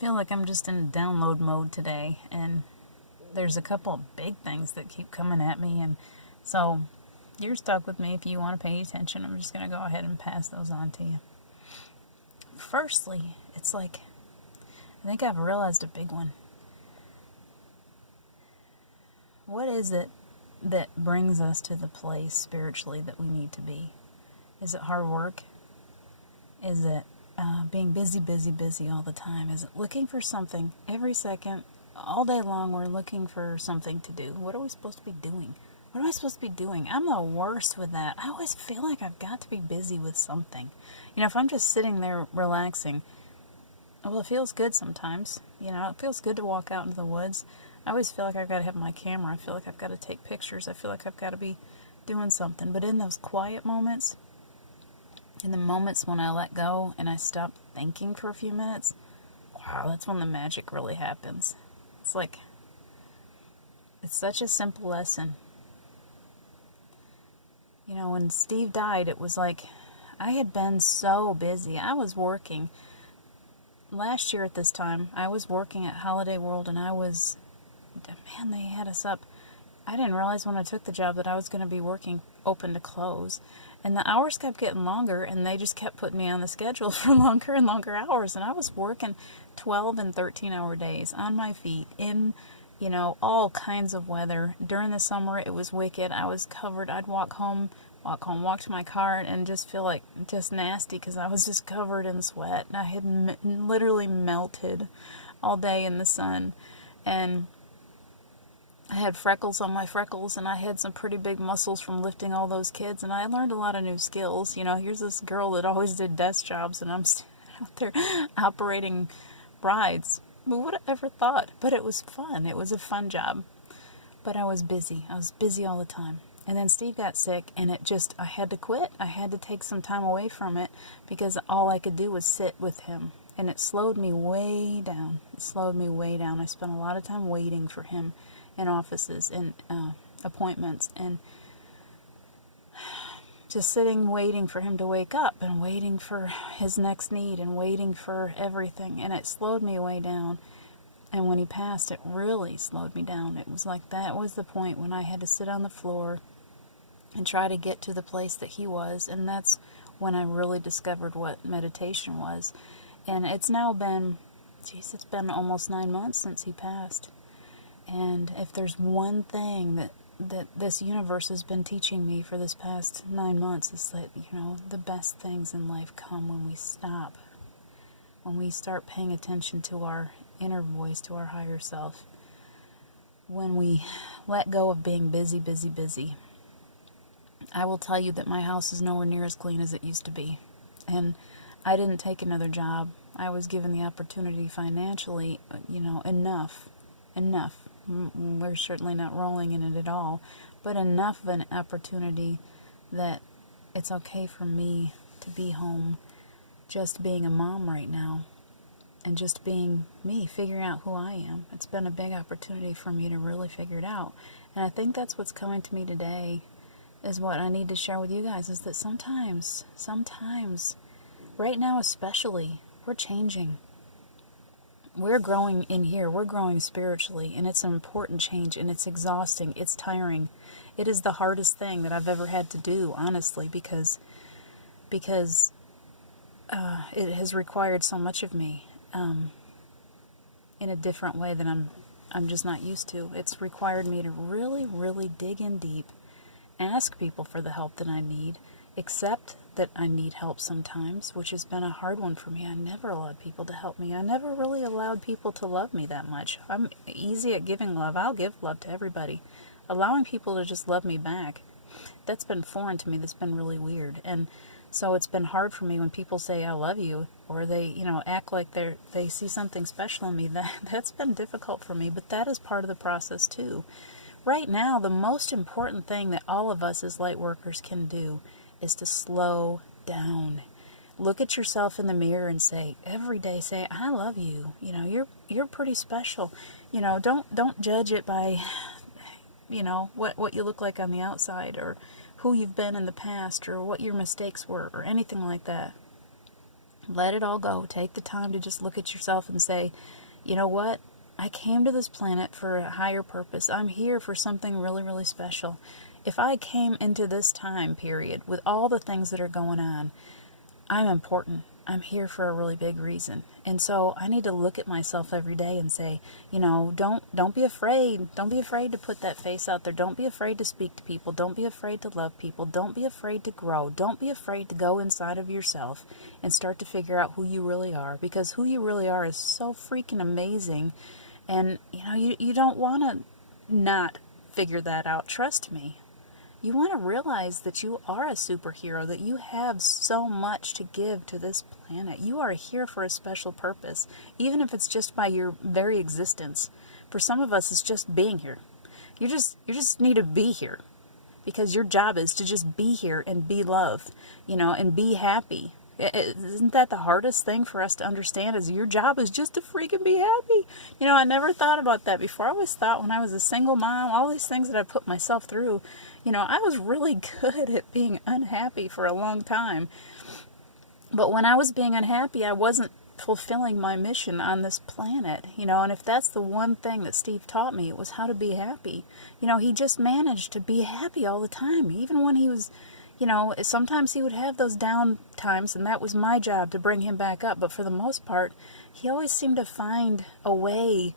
feel like I'm just in download mode today, and there's a couple of big things that keep coming at me, and so you're stuck with me if you want to pay attention. I'm just going to go ahead and pass those on to you. Firstly, it's like, I think I've realized a big one. What is it that brings us to the place spiritually that we need to be? Is it hard work? Is it being busy all the time? Is it looking for something every second, all day long? We're looking for something to do. What are we supposed to be doing? What am I supposed to be doing? I'm the worst with that. I always feel like I've got to be busy with something. You know, if I'm just sitting there relaxing, well, it feels good sometimes. You know, it feels good to walk out into the woods. I always feel like I've got to have my camera. I feel like I've got to take pictures. I feel like I've got to be doing something. But in those quiet moments, in the moments when I let go and I stop thinking for a few minutes, wow, that's when the magic really happens. It's like, it's such a simple lesson. You know, when Steve died, it was like, I had been so busy. I was working. Last year at this time, I was working at Holiday World, and man, they had us up. I didn't realize when I took the job that I was going to be working open to close. And the hours kept getting longer, and they just kept putting me on the schedule for longer and longer hours. And I was working 12 and 13-hour days on my feet in, you know, all kinds of weather. During the summer, it was wicked. I was covered. I'd walk to my car, and just feel like just nasty because I was just covered in sweat. And I had literally melted all day in the sun. And I had freckles on my freckles, and I had some pretty big muscles from lifting all those kids, and I learned a lot of new skills. You know, here's this girl that always did desk jobs, and I'm out there operating brides. Who would have ever thought? But it was fun. It was a fun job. But I was busy. I was busy all the time. And then Steve got sick, and I had to quit. I had to take some time away from it because all I could do was sit with him. And it slowed me way down. It slowed me way down. I spent a lot of time waiting for him in offices and appointments, and just sitting waiting for him to wake up and waiting for his next need and waiting for everything, and it slowed me way down. And when he passed, it really slowed me down. It was like that was the point when I had to sit on the floor and try to get to the place that he was, and that's when I really discovered what meditation was. And it's now been, it's been almost 9 months since he passed. And if there's one thing that this universe has been teaching me for this past 9 months, is that, you know, the best things in life come when we stop. When we start paying attention to our inner voice, to our higher self. When we let go of being busy. I will tell you that my house is nowhere near as clean as it used to be. And I didn't take another job. I was given the opportunity financially, you know, enough. We're certainly not rolling in it at all, but enough of an opportunity that it's okay for me to be home, just being a mom right now, and just being me, figuring out who I am. It's been a big opportunity for me to really figure it out. And I think that's what's coming to me today, is what I need to share with you guys, is that sometimes, right now especially, we're changing. We're growing in here. We're growing spiritually, and it's an important change, and it's exhausting. It's tiring. It is the hardest thing that I've ever had to do, honestly, because it has required so much of me in a different way that I'm just not used to. It's required me to really dig in deep, ask people for the help that I need, accept that I need help sometimes, which has been a hard one for me. I never allowed people to help me. I never really allowed people to love me that much. I'm easy at giving love. I'll give love to everybody. Allowing people to just love me back, that's been foreign to me. That's been really weird. And so it's been hard for me when people say I love you, or they, you know, act like they see something special in me. That's been difficult for me, but that is part of the process too. Right now, the most important thing that all of us as light workers can do is to slow down. Look at yourself in the mirror and say, every day, say, I love you. You know, you're pretty special. You know, don't judge it by, you know, what you look like on the outside, or who you've been in the past, or what your mistakes were, or anything like that. Let it all go. Take the time to just look at yourself and say, you know what? I came to this planet for a higher purpose. I'm here for something really, really special. If I came into this time period with all the things that are going on, I'm important. I'm here for a really big reason. And so I need to look at myself every day and say, don't be afraid. Don't be afraid to put that face out there. Don't be afraid to speak to people. Don't be afraid to love people. Don't be afraid to grow. Don't be afraid to go inside of yourself and start to figure out who you really are, because who you really are is so freaking amazing. And you don't want to not figure that out. Trust me. You want to realize that you are a superhero, that you have so much to give to this planet. You are here for a special purpose, even if it's just by your very existence. For some of us, it's just being here. You just need to be here, because your job is to just be here and be loved, and be happy. Isn't that the hardest thing for us to understand, is your job is just to freaking be happy? I never thought about that before. I always thought when I was a single mom, all these things that I put myself through, I was really good at being unhappy for a long time. But when I was being unhappy, I wasn't fulfilling my mission on this planet, and if that's the one thing that Steve taught me, it was how to be happy. He just managed to be happy all the time, even when he was, sometimes he would have those down times, and that was my job to bring him back up. But for the most part, he always seemed to find a way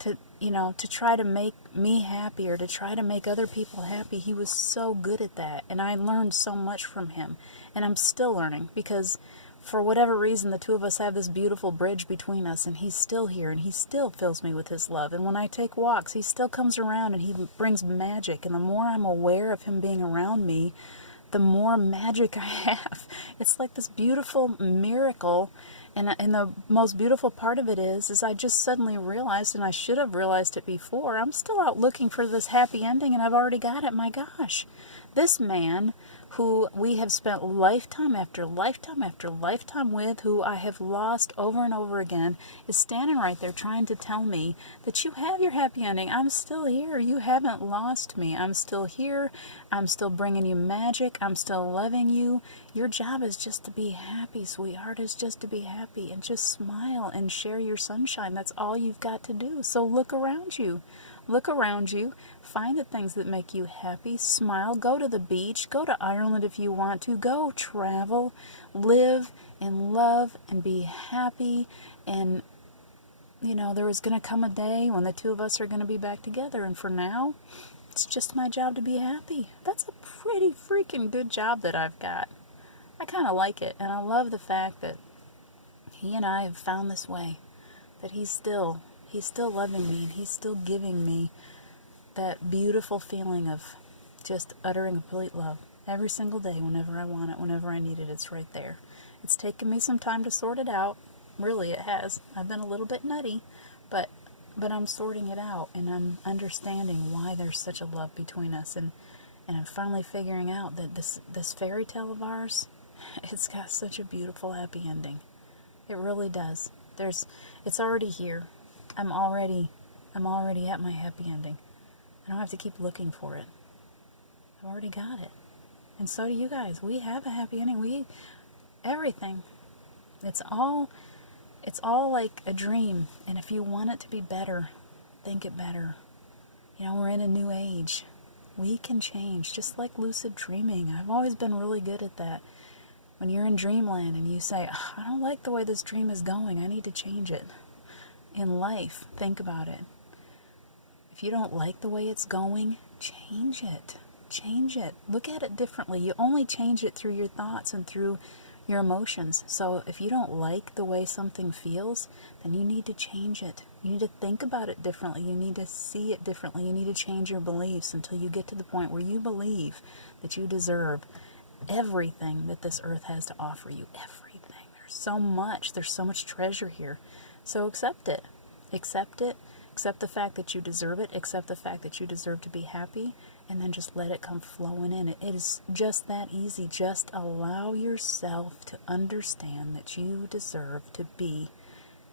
to, to try to make me happy, or to try to make other people happy. He was so good at that, and I learned so much from him, and I'm still learning, because for whatever reason, the two of us have this beautiful bridge between us, and he's still here, and he still fills me with his love. And when I take walks, he still comes around, and he brings magic, and the more I'm aware of him being around me, the more magic I have. It's like this beautiful miracle. And the most beautiful part of it is I just suddenly realized, and I should have realized it before, I'm still out looking for this happy ending, and I've already got it. My gosh. This man, who we have spent lifetime after lifetime after lifetime with, who I have lost over and over again, is standing right there trying to tell me that you have your happy ending. I'm still here. You haven't lost me. I'm still here. I'm still bringing you magic. I'm still loving you. Your job is just to be happy, sweetheart, is just to be happy and just smile and share your sunshine. That's all you've got to do. So look around you. Look around you. Find the things that make you happy. Smile. Go to the beach. Go to Ireland if you want to. Go travel. Live and love and be happy. And, there is going to come a day when the two of us are going to be back together. And for now, it's just my job to be happy. That's a pretty freaking good job that I've got. I kind of like it. And I love the fact that he and I have found this way. That he's still loving me, and he's still giving me that beautiful feeling of just utter and complete love every single day. Whenever I want it, whenever I need it, it's right there. It's taken me some time to sort it out. Really, it has. I've been a little bit nutty, but I'm sorting it out, and I'm understanding why there's such a love between us, and I'm finally figuring out that this fairy tale of ours, it's got such a beautiful happy ending. It really does. It's already here. I'm already at my happy ending. I don't have to keep looking for it. I've already got it. And so do you guys. We have a happy ending. Everything. It's all like a dream. And if you want it to be better, think it better. We're in a new age. We can change, just like lucid dreaming. I've always been really good at that. When you're in dreamland and you say, I don't like the way this dream is going, I need to change it. In life, think about it. If you don't like the way it's going, change it. Change it. Look at it differently. You only change it through your thoughts and through your emotions. So if you don't like the way something feels, then you need to change it. You need to think about it differently. You need to see it differently. You need to change your beliefs until you get to the point where you believe that you deserve everything that this earth has to offer you. Everything. There's so much treasure here. So accept it. Accept it. Accept the fact that you deserve it. Accept the fact that you deserve to be happy. And then just let it come flowing in. It is just that easy. Just allow yourself to understand that you deserve to be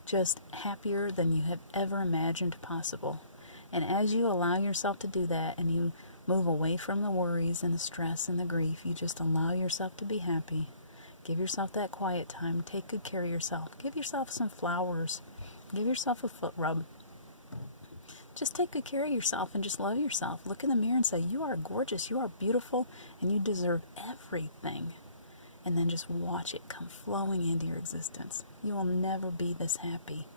just happier than you have ever imagined possible. And as you allow yourself to do that, and you move away from the worries and the stress and the grief, you just allow yourself to be happy, Give yourself that quiet time. Take good care of yourself. Give yourself some flowers. Give yourself a foot rub. Just take good care of yourself and just love yourself. Look in the mirror and say, you are gorgeous, you are beautiful, and you deserve everything. And then just watch it come flowing into your existence. You will never be this happy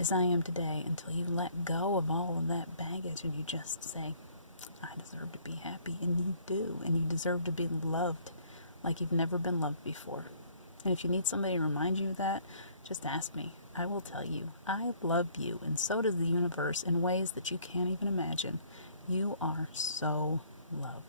as I am today until you let go of all of that baggage and you just say, I deserve to be happy. And you do. And you deserve to be loved like you've never been loved before. And if you need somebody to remind you of that, just ask me. I will tell you. I love you, and so does the universe in ways that you can't even imagine. You are so loved.